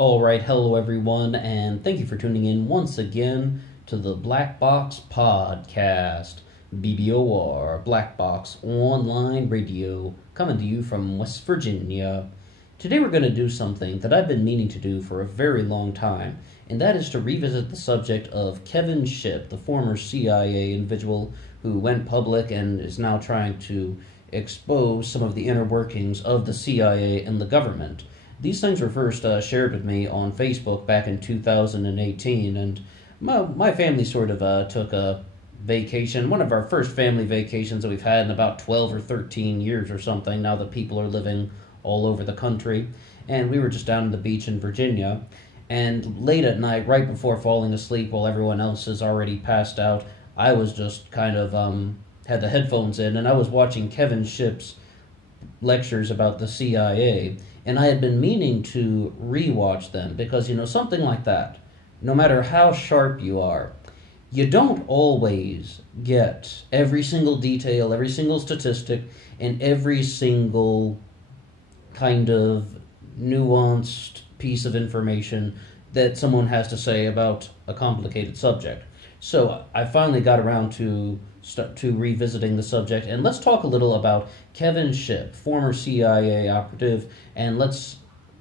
Alright, hello everyone, and thank you for tuning in once again to the Black Box Podcast. BBOR, Black Box Online Radio, coming to you from West Virginia. Today we're going to do something that I've been meaning to do for a very long time, and that is to revisit the subject of Kevin Shipp, the former CIA individual who went public and is now trying to expose some of the inner workings of the CIA and the government. These things were first shared with me on Facebook back in 2018, and my family sort of took a vacation, one of our first family vacations that we've had in about 12 or 13 years or something, now that people are living all over the country, and we were just down on the beach in Virginia, and late at night, right before falling asleep while everyone else is already passed out, I was just kind of, had the headphones in, and I was watching Kevin Shipp's lectures about the CIA, and I had been meaning to rewatch them because, something like that, no matter how sharp you are, you don't always get every single detail, every single statistic, and every single kind of nuanced piece of information that someone has to say about a complicated subject. So I finally got around to revisiting the subject, and let's talk a little about Kevin Shipp, former CIA operative, and let's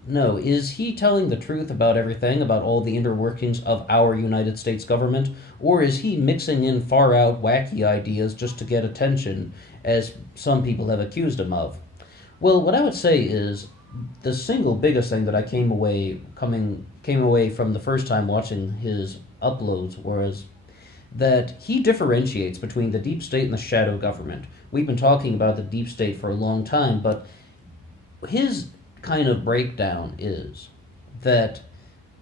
know, is he telling the truth about everything, about all the inner workings of our United States government, or is he mixing in far-out, wacky ideas just to get attention, as some people have accused him of? Well, what I would say is the single biggest thing that I came away from the first time watching his uploads was that he differentiates between the deep state and the shadow government. We've been talking about the deep state for a long time, but his kind of breakdown is that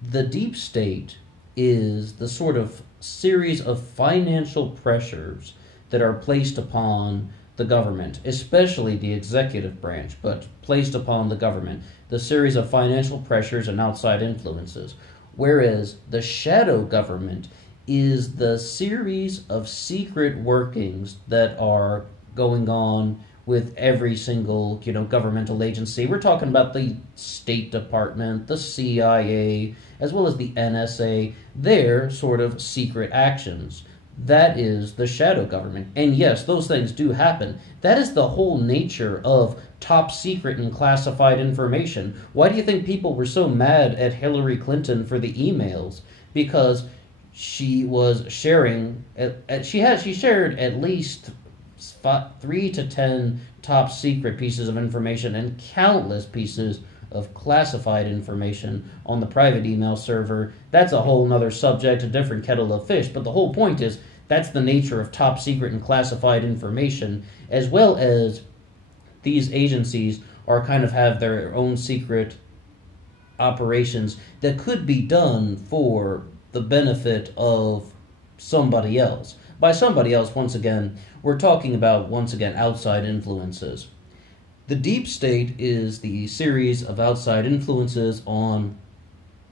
the deep state is the sort of series of financial pressures that are placed upon the government, especially the executive branch, but placed upon the government, the series of financial pressures and outside influences, whereas the shadow government is the series of secret workings that are going on with every single, governmental agency. We're talking about the State Department, the CIA, as well as the NSA, their sort of secret actions. That is the shadow government. And yes, those things do happen. That is the whole nature of top secret and classified information. Why do you think people were so mad at Hillary Clinton for the emails? Because she was sharing, she shared at least 3 to 10 top secret pieces of information and countless pieces of classified information on the private email server. That's a whole nother subject, a different kettle of fish, but the whole point is that's the nature of top secret and classified information, as well as these agencies are kind of have their own secret operations that could be done for the benefit of somebody else. By somebody else, once again, we're talking about, outside influences. The deep state is the series of outside influences on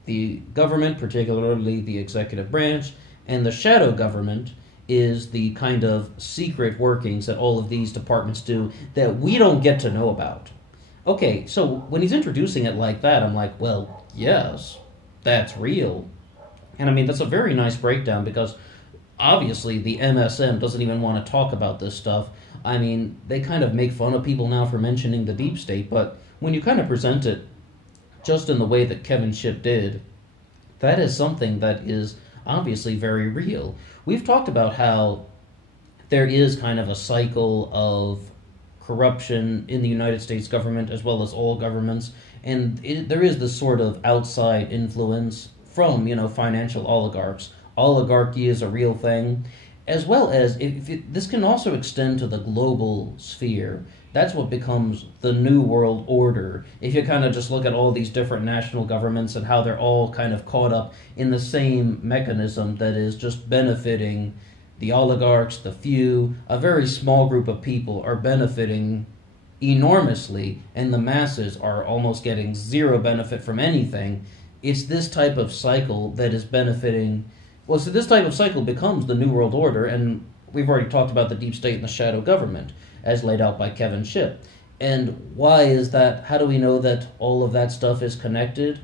the government, particularly the executive branch, and the shadow government is the kind of secret workings that all of these departments do that we don't get to know about. Okay, so when he's introducing it like that, I'm like, well, yes, that's real. And I mean, that's a very nice breakdown because obviously the MSM doesn't even want to talk about this stuff. I mean, they kind of make fun of people now for mentioning the deep state, but when you kind of present it just in the way that Kevin Shipp did, that is something that is obviously very real. We've talked about how there is kind of a cycle of corruption in the United States government as well as all governments, and there is this sort of outside influence from, financial oligarchs. Oligarchy is a real thing, as well as this can also extend to the global sphere. That's what becomes the New World Order. If you kind of just look at all these different national governments and how they're all kind of caught up in the same mechanism that is just benefiting the oligarchs, the few, a very small group of people are benefiting enormously, and the masses are almost getting zero benefit from anything. It's this type of cycle that is benefiting. Well, so this type of cycle becomes the New World Order, and we've already talked about the deep state and the shadow government, as laid out by Kevin Shipp. And why is that? How do we know that all of that stuff is connected?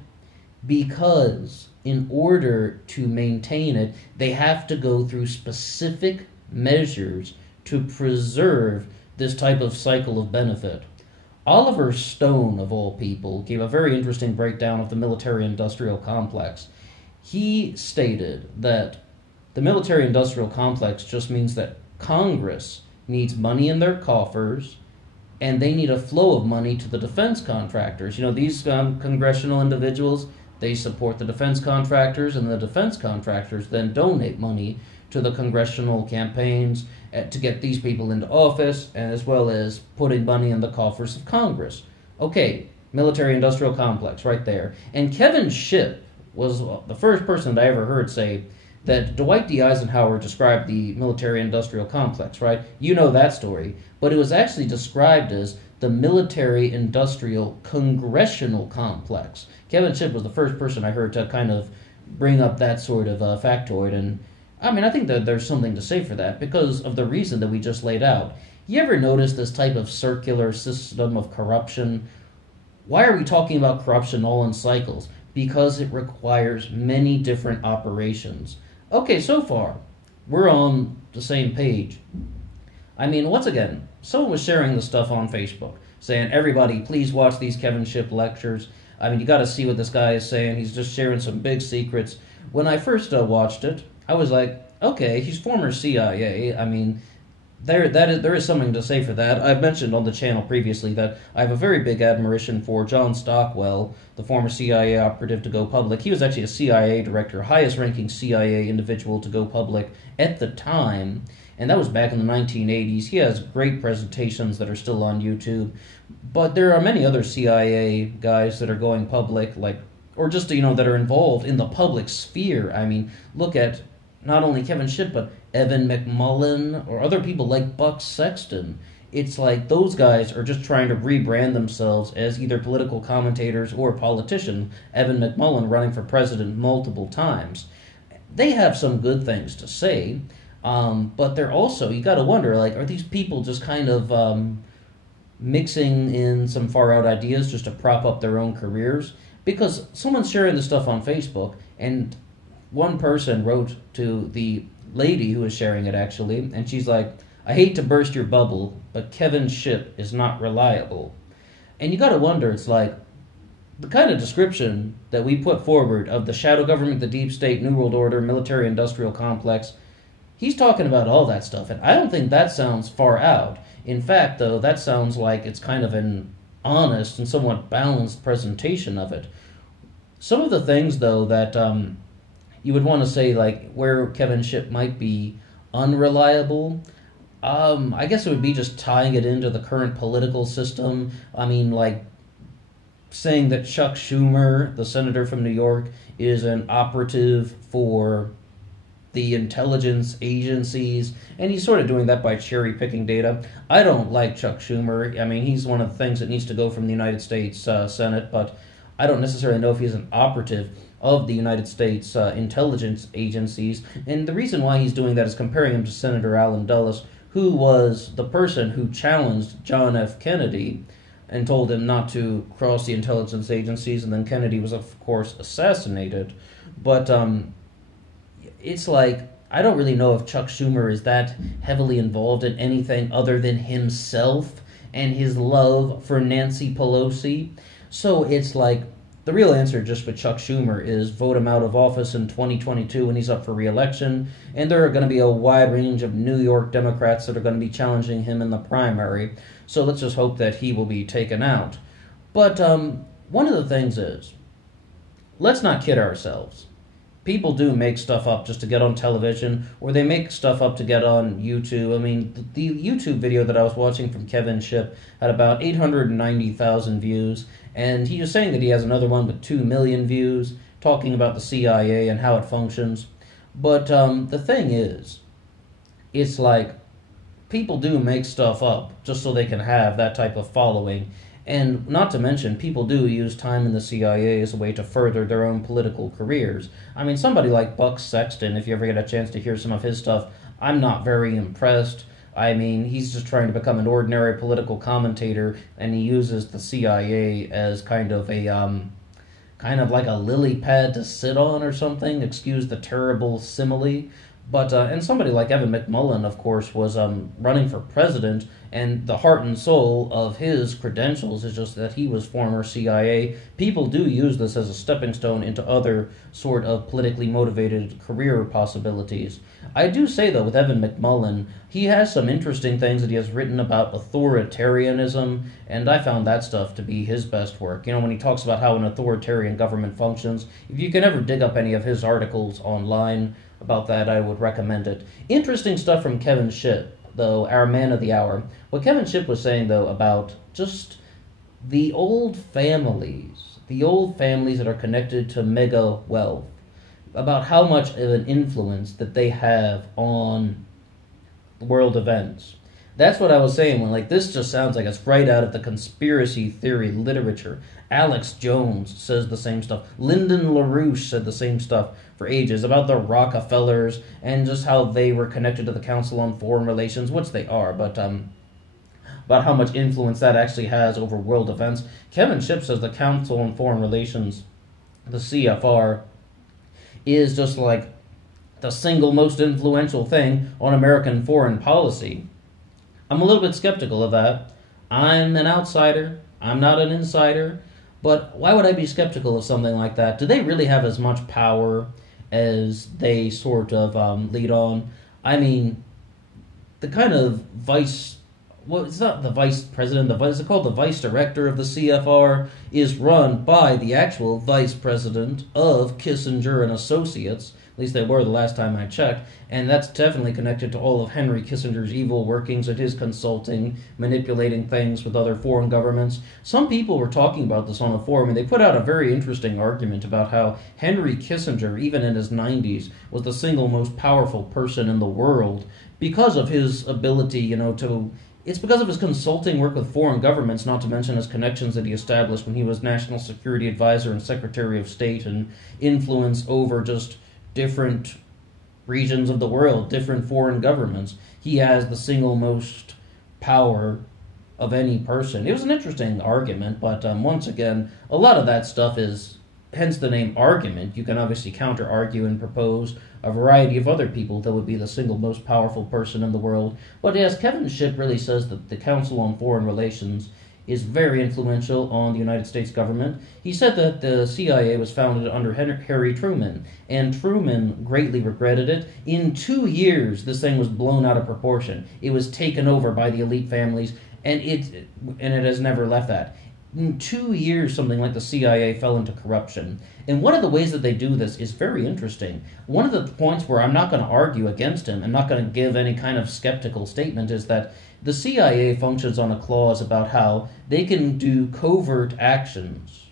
because in order to maintain it, they have to go through specific measures to preserve this type of cycle of benefit. Oliver Stone, of all people, gave a very interesting breakdown of the military-industrial complex. He stated that the military-industrial complex just means that Congress needs money in their coffers, and they need a flow of money to the defense contractors. You know, these congressional individuals, they support the defense contractors, and the defense contractors then donate money to the congressional campaigns to get these people into office, as well as putting money in the coffers of Congress. Okay, military-industrial complex right there. And Kevin Shipp was the first person that I ever heard say that Dwight D. Eisenhower described the military-industrial complex, right? You know that story. But it was actually described as the military-industrial congressional complex. Kevin Shipp was the first person I heard to kind of bring up that sort of factoid, and I mean, I think that there's something to say for that because of the reason that we just laid out. You ever notice this type of circular system of corruption? Why are we talking about corruption all in cycles? Because it requires many different operations. Okay, so far, we're on the same page. I mean, once again, someone was sharing the stuff on Facebook, saying, everybody, please watch these Kevin Shipp lectures. I mean, you got to see what this guy is saying. He's just sharing some big secrets. When I first watched it, I was like, okay, he's former CIA. I mean, there is something to say for that. I've mentioned on the channel previously that I have a very big admiration for John Stockwell, the former CIA operative to go public. He was actually a CIA director, highest-ranking CIA individual to go public at the time, and that was back in the 1980s. He has great presentations that are still on YouTube, but there are many other CIA guys that are going public, or just, that are involved in the public sphere. I mean, look at not only Kevin Shipp, but Evan McMullen, or other people like Buck Sexton. It's like those guys are just trying to rebrand themselves as either political commentators or politicians. Evan McMullen running for president multiple times. They have some good things to say, but they're also, you got to wonder, are these people just kind of mixing in some far-out ideas just to prop up their own careers? Because someone's sharing this stuff on Facebook, and one person wrote to the lady who was sharing it, actually, and she's like, I hate to burst your bubble, but Kevin Shipp is not reliable. And you gotta wonder, it's like, the kind of description that we put forward of the shadow government, the deep state, New World Order, military-industrial complex, he's talking about all that stuff, and I don't think that sounds far out. In fact, though, that sounds like it's kind of an honest and somewhat balanced presentation of it. Some of the things, though, that you would want to say, where Kevin Shipp might be unreliable, I guess it would be just tying it into the current political system. I mean, saying that Chuck Schumer, the senator from New York, is an operative for the intelligence agencies, and he's sort of doing that by cherry-picking data. I don't like Chuck Schumer. I mean, he's one of the things that needs to go from the United States Senate, but I don't necessarily know if he's an operative of the United States intelligence agencies, and the reason why he's doing that is comparing him to Senator Allen Dulles, who was the person who challenged John F. Kennedy and told him not to cross the intelligence agencies, and then Kennedy was, of course, assassinated. But it's I don't really know if Chuck Schumer is that heavily involved in anything other than himself and his love for Nancy Pelosi. So it's the real answer just with Chuck Schumer is vote him out of office in 2022 when he's up for re-election, and there are going to be a wide range of New York Democrats that are going to be challenging him in the primary, so let's just hope that he will be taken out. But one of the things is, let's not kid ourselves. People do make stuff up just to get on television, or they make stuff up to get on YouTube. I mean, the YouTube video that I was watching from Kevin Shipp had about 890,000 views, and he was saying that he has another one with 2 million views, talking about the CIA and how it functions. But the thing is, it's people do make stuff up just so they can have that type of following. And not to mention, people do use time in the CIA as a way to further their own political careers. I mean, somebody like Buck Sexton, if you ever get a chance to hear some of his stuff, I'm not very impressed. I mean, he's just trying to become an ordinary political commentator, and he uses the CIA as kind of a kind of like a lily pad to sit on or something. Excuse the terrible simile. But and somebody like Evan McMullin, of course, was running for president, and the heart and soul of his credentials is just that he was former CIA. People do use this as a stepping stone into other sort of politically motivated career possibilities. I do say, though, with Evan McMullin, he has some interesting things that he has written about authoritarianism, and I found that stuff to be his best work. You know, when he talks about how an authoritarian government functions, if you can ever dig up any of his articles online about that, I would recommend it. Interesting stuff from Kevin Shipp, though, our man of the hour. What Kevin Shipp was saying, though, about just the old families that are connected to mega wealth, about how much of an influence that they have on world events. That's what I was saying when, like, this just sounds like it's right out of the conspiracy theory literature. Alex Jones says the same stuff. Lyndon LaRouche said the same stuff for ages about the Rockefellers and just how they were connected to the Council on Foreign Relations, which they are, but about how much influence that actually has over world events. Kevin Shipp says the Council on Foreign Relations, the CFR, is just like the single most influential thing on American foreign policy. I'm a little bit skeptical of that. I'm an outsider. I'm not an insider. But why would I be skeptical of something like that? Do they really have as much power as they sort of lead on? I mean, the kind of it's not the vice president, it's called the vice director of the CFR, is run by the actual vice president of Kissinger and Associates. At least they were the last time I checked, and that's definitely connected to all of Henry Kissinger's evil workings and his consulting, manipulating things with other foreign governments. Some people were talking about this on a forum, and they put out a very interesting argument about how Henry Kissinger, even in his 90s, was the single most powerful person in the world because of his ability, it's because of his consulting work with foreign governments, not to mention his connections that he established when he was National Security Advisor and Secretary of State, and influence over just different regions of the world, different foreign governments. He has the single most power of any person. It was an interesting argument, but once again, a lot of that stuff is, hence the name argument. You can obviously counter-argue and propose a variety of other people that would be the single most powerful person in the world. But yes, Kevin Shipp really says that the Council on Foreign Relations is very influential on the United States government. He said that the CIA was founded under Harry Truman, and Truman greatly regretted it. In 2 years, this thing was blown out of proportion. It was taken over by the elite families, and it has never left that. In 2 years, something like the CIA fell into corruption. And one of the ways that they do this is very interesting. One of the points where I'm not going to argue against him, I'm not going to give any kind of skeptical statement, is that the CIA functions on a clause about how they can do covert actions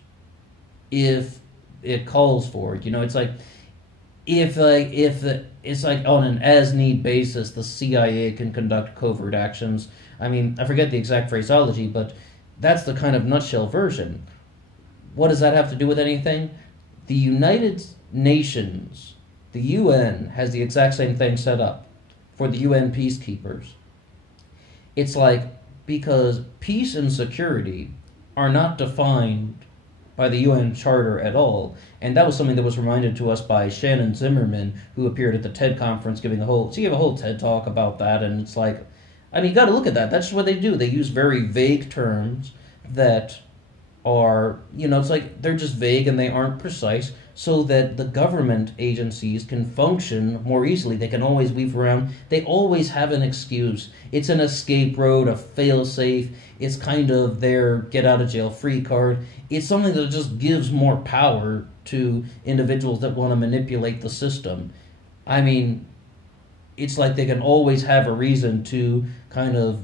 if it calls for it. It's like it's like on an as-need basis, the CIA can conduct covert actions. I mean, I forget the exact phraseology, but that's the kind of nutshell version. What does that have to do with anything? The United Nations, the UN, has the exact same thing set up for the UN peacekeepers. It's like, because peace and security are not defined by the UN Charter at all. And that was something that was reminded to us by Shannon Zimmerman, who appeared at the TED conference she gave a whole TED talk about that, and it's like, I mean, you got to look at that. That's just what they do. They use very vague terms that are, it's like they're just vague and they aren't precise, so that the government agencies can function more easily. They can always weave around. They always have an excuse. It's an escape road, a fail-safe. It's kind of their get-out-of-jail-free card. It's something that just gives more power to individuals that want to manipulate the system. I mean, it's like they can always have a reason to kind of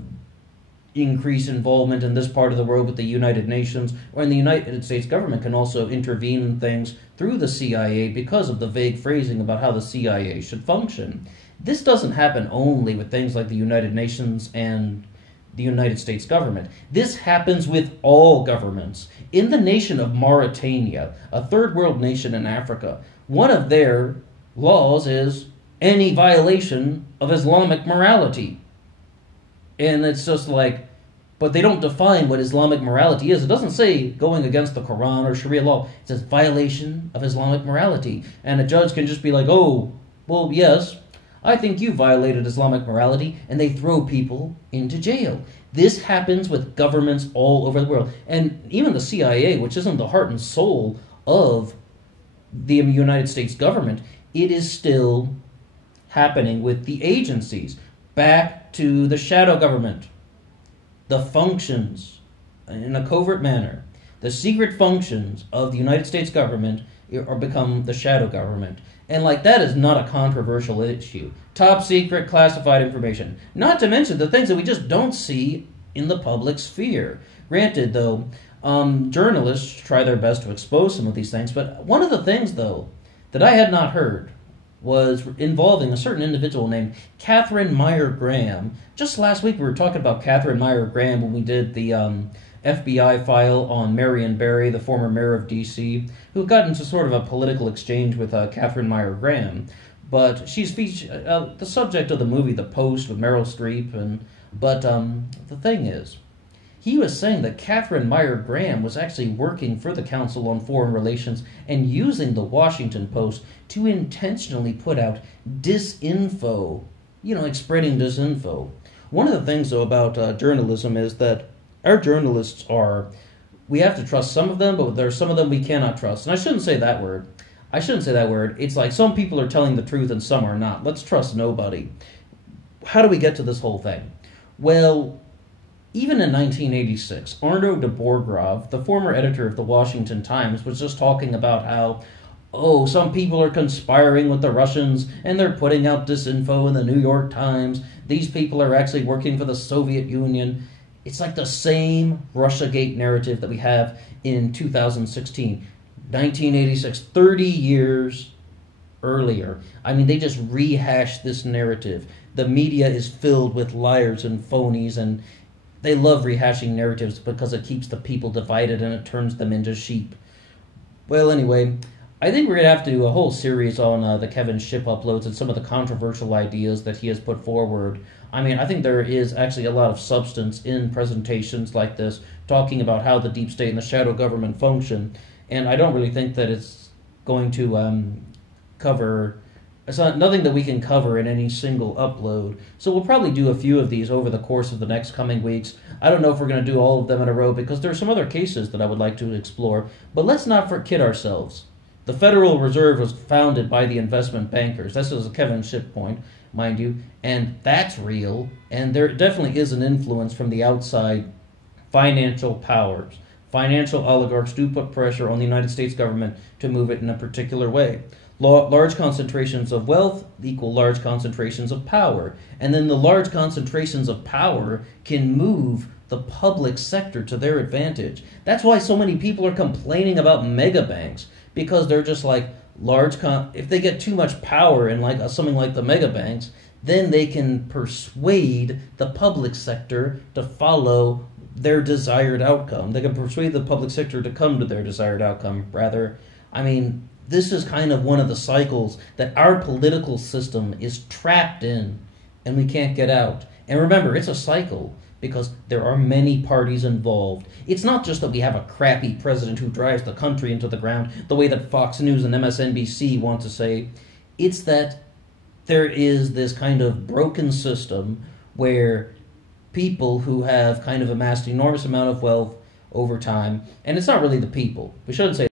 increase involvement in this part of the world with the United Nations, or in the United States government can also intervene in things through the CIA because of the vague phrasing about how the CIA should function. This doesn't happen only with things like the United Nations and the United States government. This happens with all governments. In the nation of Mauritania, a third world nation in Africa, one of their laws is any violation of Islamic morality. And it's just like, but they don't define what Islamic morality is. It doesn't say going against the Quran or Sharia law. It says violation of Islamic morality. And a judge can just be like, oh, well, yes, I think you violated Islamic morality, and they throw people into jail. This happens with governments all over the world. And even the CIA, which isn't the heart and soul of the United States government, it is still happening with the agencies. Back to the shadow government. The functions, in a covert manner, the secret functions of the United States government are become the shadow government. And that is not a controversial issue. Top secret classified information. Not to mention the things that we just don't see in the public sphere. Granted, though, journalists try their best to expose some of these things, but one of the things, though, that I had not heard was involving a certain individual named Catherine Meyer Graham. Just last week we were talking about Catherine Meyer Graham when we did the FBI file on Marion Barry, the former mayor of D.C., who got into sort of a political exchange with Catherine Meyer Graham. But she's the subject of the movie The Post with Meryl Streep. But the thing is, he was saying that Catherine Meyer Graham was actually working for the Council on Foreign Relations and using the Washington Post to intentionally put out disinfo, spreading disinfo. One of the things, though, about journalism is that our journalists we have to trust some of them, but there are some of them we cannot trust. And I shouldn't say that word. It's like some people are telling the truth and some are not. Let's trust nobody. How do we get to this whole thing? Well, even in 1986, Arno de Borgrov, the former editor of the Washington Times, was just talking about how, some people are conspiring with the Russians and they're putting out disinfo in the New York Times. These people are actually working for the Soviet Union. It's like the same Russiagate narrative that we have in 2016. 1986, 30 years earlier. They just rehashed this narrative. The media is filled with liars and phonies, and they love rehashing narratives because it keeps the people divided and it turns them into sheep. Well, anyway, I think we're going to have to do a whole series on the Kevin Shipp uploads and some of the controversial ideas that he has put forward. I think there is actually a lot of substance in presentations like this, talking about how the deep state and the shadow government function, and I don't really think that it's going to cover... It's nothing that we can cover in any single upload. So we'll probably do a few of these over the course of the next coming weeks. I don't know if we're going to do all of them in a row because there are some other cases that I would like to explore. But let's not kid ourselves. The Federal Reserve was founded by the investment bankers. This is a Kevin Shipp point, mind you. And that's real. And there definitely is an influence from the outside financial powers. Financial oligarchs do put pressure on the United States government to move it in a particular way. Large concentrations of wealth equal large concentrations of power. And then the large concentrations of power can move the public sector to their advantage. That's why so many people are complaining about mega banks, because they're just like if they get too much power in something like the mega banks, then they can persuade the public sector to follow their desired outcome. They can persuade the public sector to come to their desired outcome, rather. This is kind of one of the cycles that our political system is trapped in, and we can't get out. And remember, it's a cycle, because there are many parties involved. It's not just that we have a crappy president who drives the country into the ground, the way that Fox News and MSNBC want to say. It's that there is this kind of broken system where people who have kind of amassed an enormous amount of wealth over time, and it's not really the people. We shouldn't say